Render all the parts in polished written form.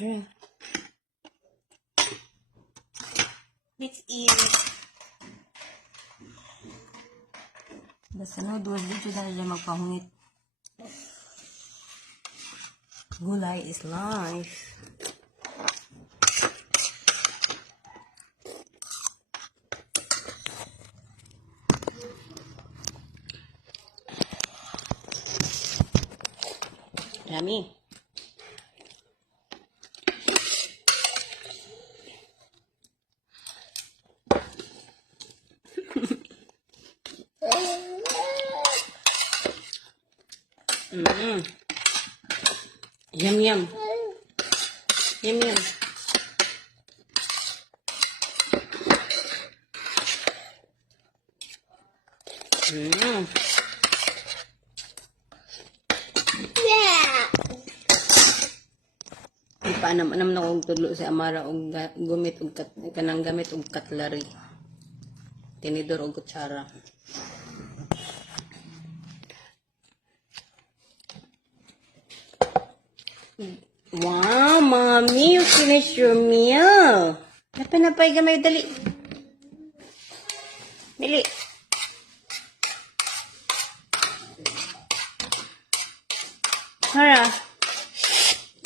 Ayan. Let's eat. Basta noodles, dito na dyan magpahungit. Gulay is life. Yummy. Yum yum. Yum yum. Paanam na og tudlo sa Amara og gumit og kanang gamit og cutlery. Tinidor og kutsara. Wow, mommy, you finished your meal. Napay gamay dali. Dali. Hara.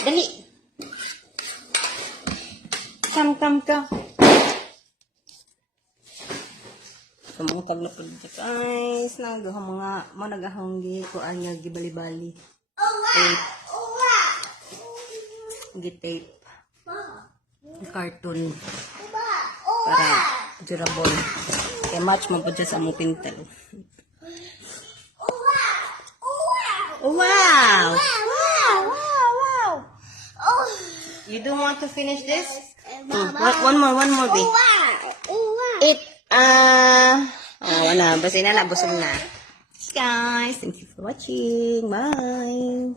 Dali. Come. Mga taglo po dito guys. Nagawa mga managahanggi ko ang gibali-bali. Gitape. Cartoon. Para durable. Kaya match mo po dyan sa among pintel. Wow! You don't want to finish this? One more, babe. Eat. Wala. Basta na, busog na. Guys, thank you for watching. Bye.